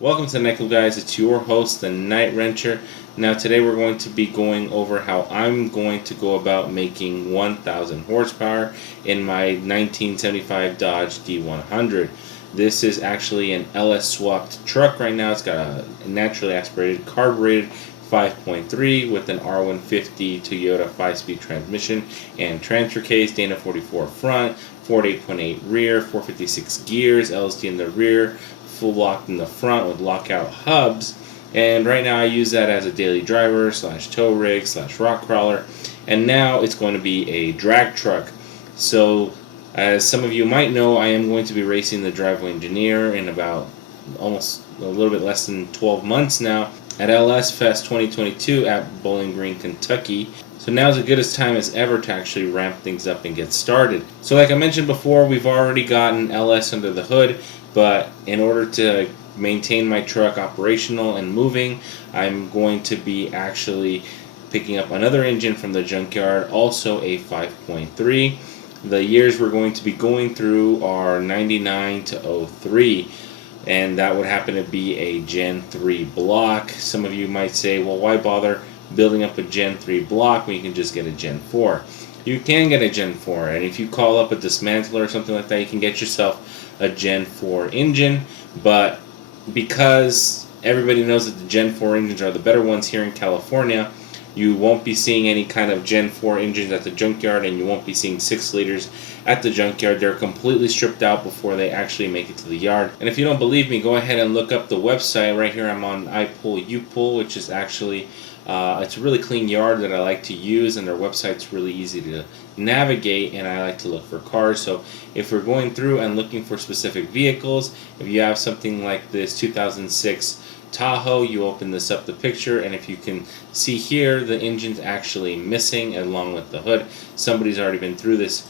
Welcome to the Night Club, guys. It's your host, the Night Wrencher. Now today we're going to be going over how I'm going to go about making 1,000 horsepower in my 1975 Dodge D100. This is actually an LS swapped truck right now. It's got a naturally aspirated carbureted 5.3 with an R150 Toyota 5-speed transmission and transfer case, Dana 44 front, Ford 8.8 rear, 456 gears, LSD in the rear, full locked in the front with lockout hubs. And right now I use that as a daily driver slash tow rig slash rock crawler. And now it's going to be a drag truck. So as some of you might know, I am going to be racing the Driveway Engineer in about almost a little bit less than 12 months now at LS Fest 2022 at Bowling Green, Kentucky. So now is as good a time as ever to actually ramp things up and get started. So like I mentioned before, we've already gotten LS under the hood, but in order to maintain my truck operational and moving, I'm going to be actually picking up another engine from the junkyard, also a 5.3. The years we're going to be going through are 99 to 03. And that would happen to be a Gen 3 block. Some of you might say, well, why bother building up a Gen 3 block when you can just get a Gen 4? You can get a Gen 4, and if you call up a dismantler or something like that, you can get yourself a Gen 4 engine. But because everybody knows that the Gen 4 engines are the better ones here in California, you won't be seeing any kind of Gen 4 engines at the junkyard, and you won't be seeing 6 liters at the junkyard. They're completely stripped out before they actually make it to the yard. And if you don't believe me, go ahead and look up the website. Right here I'm on I Pull You Pull, which is actually it's a really clean yard that I like to use, and their website's really easy to navigate, and I like to look for cars. So if we're going through and looking for specific vehicles, if you have something like this 2006 Tahoe, you open this up the picture, and if you can see here, the engine's actually missing along with the hood. Somebody's already been through this.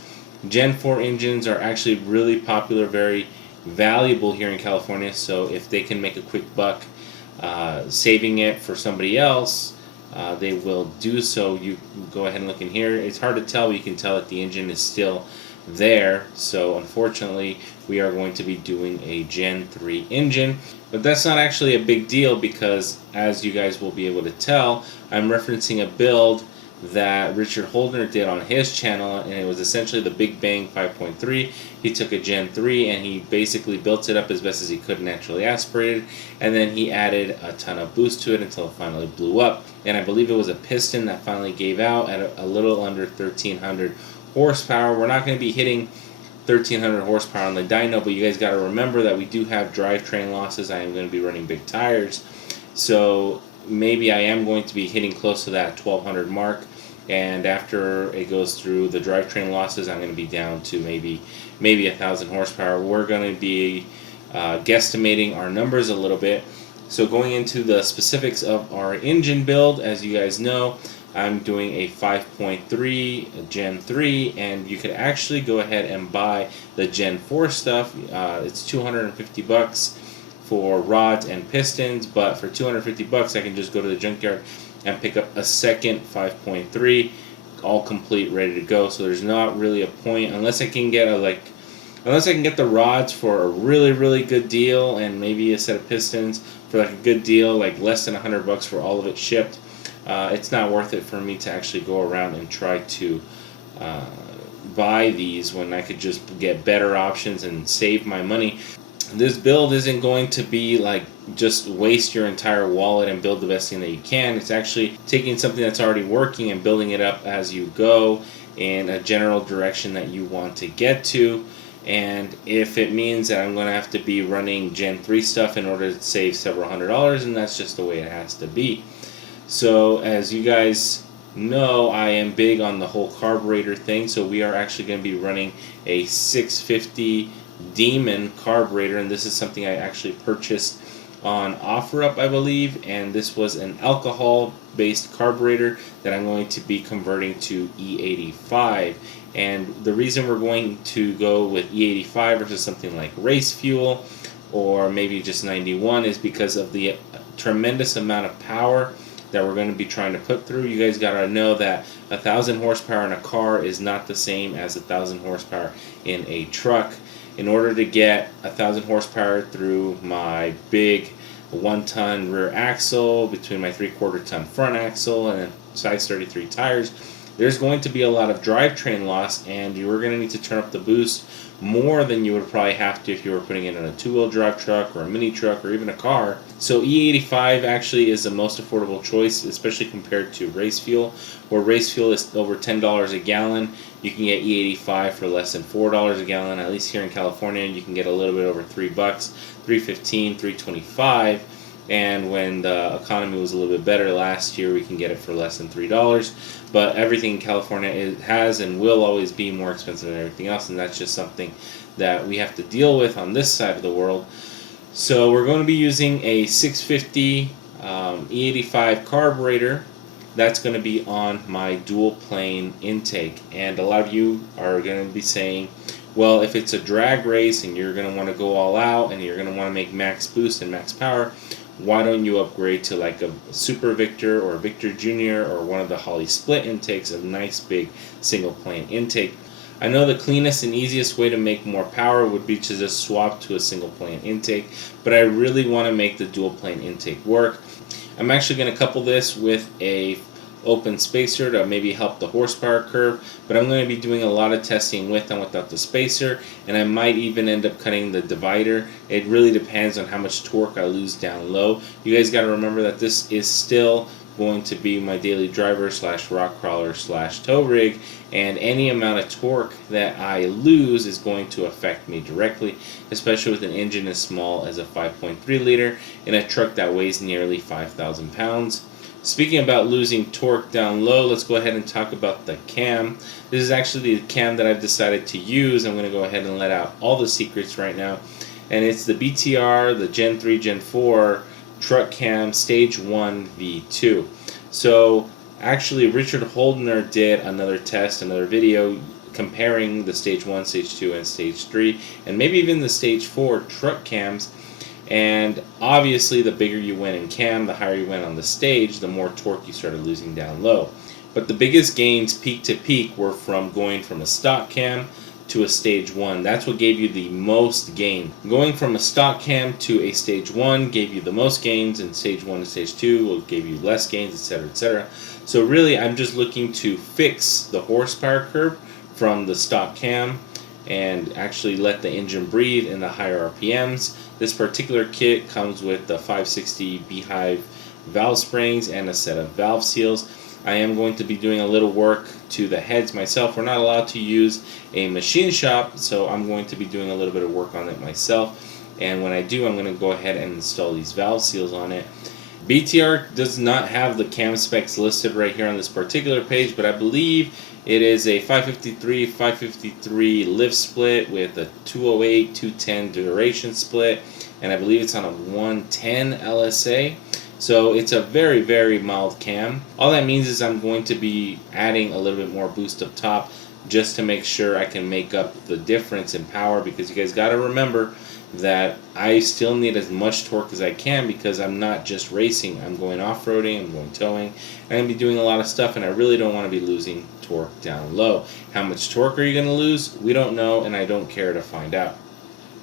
Gen 4 engines are actually really popular, very valuable here in California, so if they can make a quick buck saving it for somebody else, they will do so. You go ahead and look in here. It's hard to tell, but you can tell that the engine is still there. So unfortunately, we are going to be doing a Gen 3 engine. But that's not actually a big deal because, as you guys will be able to tell, I'm referencing a build that Richard Holdner did on his channel, and it was essentially the Big Bang 5.3. He took a Gen 3 and he basically built it up as best as he could, naturally aspirated, and then he added a ton of boost to it until it finally blew up. And I believe it was a piston that finally gave out at a little under 1,300 horsepower. We're not going to be hitting 1,300 horsepower on the dyno, but you guys got to remember that we do have drivetrain losses. I am going to be running big tires, so maybe I am going to be hitting close to that 1,200 mark, and after it goes through the drivetrain losses, I'm going to be down to maybe 1,000 horsepower. We're going to be guesstimating our numbers a little bit. So going into the specifics of our engine build, as you guys know, I'm doing a 5.3 Gen 3, and you could actually go ahead and buy the Gen 4 stuff. It's $250 for rods and pistons, but for $250 I can just go to the junkyard and pick up a second 5.3 all complete, ready to go. So there's not really a point unless I can get the rods for a really good deal, and maybe a set of pistons for like a good deal, like less than $100 for all of it shipped. It's not worth it for me to actually go around and try to buy these when I could just get better options and save my money. This build isn't going to be like just waste your entire wallet and build the best thing that you can. It's actually taking something that's already working and building it up as you go in a general direction that you want to get to. And if it means that I'm going to have to be running Gen 3 stuff in order to save several $100s, and that's just the way it has to be. So as you guys know, I am big on the whole carburetor thing, so we are actually going to be running a 650 Demon carburetor, and this is something I actually purchased on OfferUp, I believe, and this was an alcohol based carburetor that I'm going to be converting to E85. And the reason we're going to go with E85 versus something like race fuel or maybe just 91 is because of the tremendous amount of power that we're going to be trying to put through. You guys got to know that 1,000 horsepower in a car is not the same as 1,000 horsepower in a truck. In order to get 1,000 horsepower through my big a 1-ton rear axle between my 3/4 ton front axle and size 33 tires, there's going to be a lot of drivetrain loss, and you're going to need to turn up the boost more than you would probably have to if you were putting it in a 2-wheel drive truck or a mini truck or even a car. So E85 actually is the most affordable choice, especially compared to race fuel. Where race fuel is over $10 a gallon, you can get E85 for less than $4 a gallon. At least here in California, you can get a little bit over $3, $3.15, $3.25. And when the economy was a little bit better last year, we can get it for less than $3. But everything in California has and will always be more expensive than everything else, and that's just something that we have to deal with on this side of the world. So we're going to be using a 650 E85 carburetor. That's going to be on my dual plane intake. And a lot of you are going to be saying, well, if it's a drag race and you're going to want to go all out and you're going to want to make max boost and max power, why don't you upgrade to like a Super Victor or Victor Jr. or one of the Holley split intakes, a nice big single plane intake. I know the cleanest and easiest way to make more power would be to just swap to a single plane intake, but I really want to make the dual plane intake work. I'm actually going to couple this with a open spacer to maybe help the horsepower curve, but I'm going to be doing a lot of testing with and without the spacer, and I might even end up cutting the divider. It really depends on how much torque I lose down low. You guys got to remember that this is still going to be my daily driver slash rock crawler slash tow rig, and any amount of torque that I lose is going to affect me directly, especially with an engine as small as a 5.3 liter in a truck that weighs nearly 5,000 pounds. Speaking about losing torque down low, let's go ahead and talk about the cam. This is actually the cam that I've decided to use. I'm going to go ahead and let out all the secrets right now. And it's the BTR, the Gen 3, Gen 4 truck cam Stage 1 V2. So actually Richard Holdner did another test, another video comparing the Stage 1, Stage 2, and Stage 3, and maybe even the Stage 4 truck cams. And obviously the bigger you went in cam, the higher you went on the stage, the more torque you started losing down low. But the biggest gains peak to peak were from going from a stock cam to a Stage 1. That's what gave you the most gain. Going from a stock cam to a Stage 1 gave you the most gains, and Stage 1 to Stage 2 will give you less gains, etc., etc. So really I'm just looking to fix the horsepower curve from the stock cam and actually let the engine breathe in the higher RPMs. This particular kit comes with the 560 Beehive valve springs and a set of valve seals. I am going to be doing a little work to the heads myself. We're not allowed to use a machine shop, so I'm going to be doing a little bit of work on it myself. And when I do, I'm going to go ahead and install these valve seals on it. BTR does not have the cam specs listed right here on this particular page, but I believe it is a 553 lift split with a 208, 210 duration split, and I believe it's on a 110 LSA. So it's a very, very mild cam. All that means is I'm going to be adding a little bit more boost up top just to make sure I can make up the difference in power, because you guys got to remember that I still need as much torque as I can, because I'm not just racing. I'm going off-roading, I'm going towing, I'm going to be doing a lot of stuff, and I really don't want to be losing torque down low. How much torque are you going to lose? We don't know, and I don't care to find out.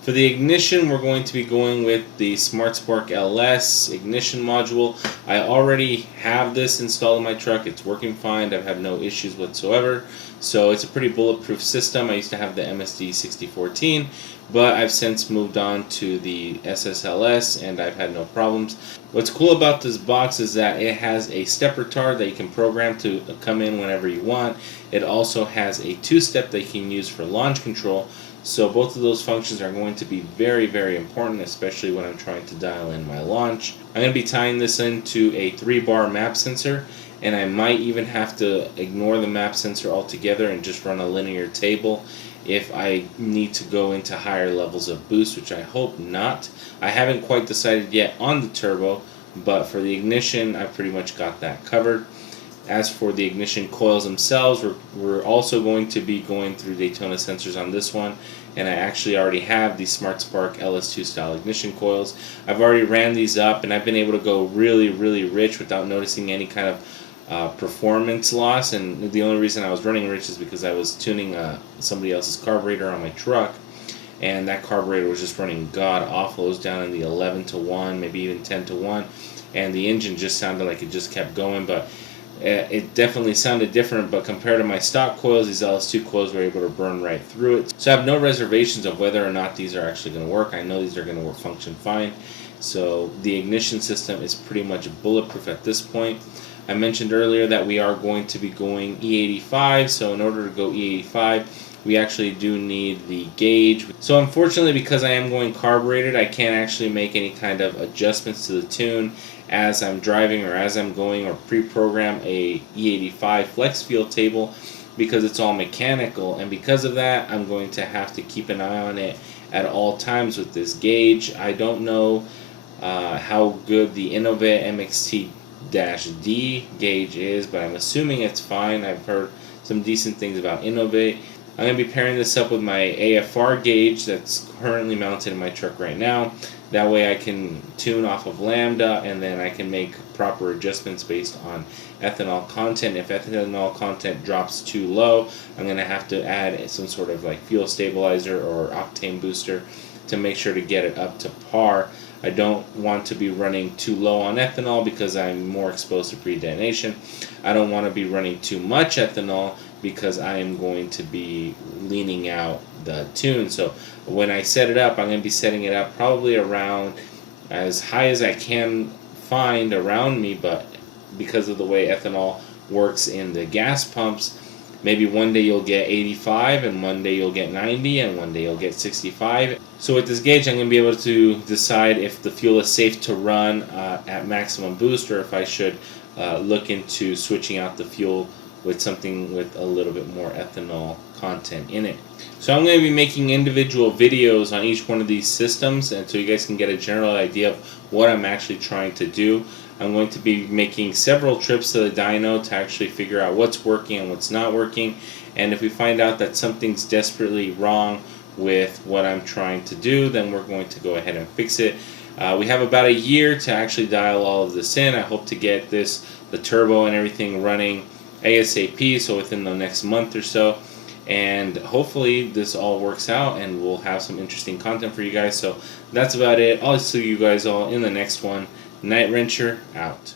For the ignition, we're going to be going with the Smart Spark LS ignition module. I already have this installed in my truck. It's working fine. I've had no issues whatsoever. So it's a pretty bulletproof system. I used to have the MSD 6014, but I've since moved on to the SSLS and I've had no problems. What's cool about this box is that it has a step retard that you can program to come in whenever you want. It also has a two-step that you can use for launch control. So both of those functions are going to be very, very important, especially when I'm trying to dial in my launch. I'm going to be tying this into a 3-bar map sensor, and I might even have to ignore the map sensor altogether and just run a linear table if I need to go into higher levels of boost, which I hope not. I haven't quite decided yet on the turbo, but for the ignition, I've pretty much got that covered. As for the ignition coils themselves, we're also going to be going through Daytona Sensors on this one, and I actually already have the Smart Spark LS2 style ignition coils. I've already ran these up, and I've been able to go really, really rich without noticing any kind of performance loss, and the only reason I was running rich is because I was tuning somebody else's carburetor on my truck. and that carburetor was just running god awful. It was down in the 11 to 1, maybe even 10 to 1, and the engine just sounded like it just kept going. But it definitely sounded different, but compared to my stock coils, these LS2 coils were able to burn right through it. So I have no reservations of whether or not these are actually going to work. I know these are going to function fine. So the ignition system is pretty much bulletproof at this point. I mentioned earlier that we are going to be going E85, so in order to go E85, we actually do need the gauge. So unfortunately, because I am going carbureted, I can't actually make any kind of adjustments to the tune as I'm driving or as I'm going, or pre-program a E85 flex fuel table, because it's all mechanical. And because of that, I'm going to have to keep an eye on it at all times with this gauge. I don't know how good the Innovate MXT-D gauge is, but I'm assuming it's fine. I've heard some decent things about Innovate. I'm going to be pairing this up with my AFR gauge that's currently mounted in my truck right now. That way I can tune off of lambda, and then I can make proper adjustments based on ethanol content. If ethanol content drops too low, I'm going to have to add some sort of like fuel stabilizer or octane booster to make sure to get it up to par. I don't want to be running too low on ethanol because I'm more exposed to pre-detonation. I don't want to be running too much ethanol because I am going to be leaning out the tune. So when I set it up, I'm going to be setting it up probably around as high as I can find around me, but because of the way ethanol works in the gas pumps, maybe one day you'll get 85, and one day you'll get 90, and one day you'll get 65. So with this gauge, I'm going to be able to decide if the fuel is safe to run at maximum boost, or if I should look into switching out the fuel with something with a little bit more ethanol content in it. So I'm going to be making individual videos on each one of these systems, and so you guys can get a general idea of what I'm actually trying to do. I'm going to be making several trips to the dyno to actually figure out what's working and what's not working, and if we find out that something's desperately wrong with what I'm trying to do, then we're going to go ahead and fix it. We have about a year to actually dial all of this in. I hope to get the turbo and everything running ASAP, so within the next month or so, and hopefully this all works out and we'll have some interesting content for you guys. So that's about it. I'll see you guys all in the next one. Night Wrencher out.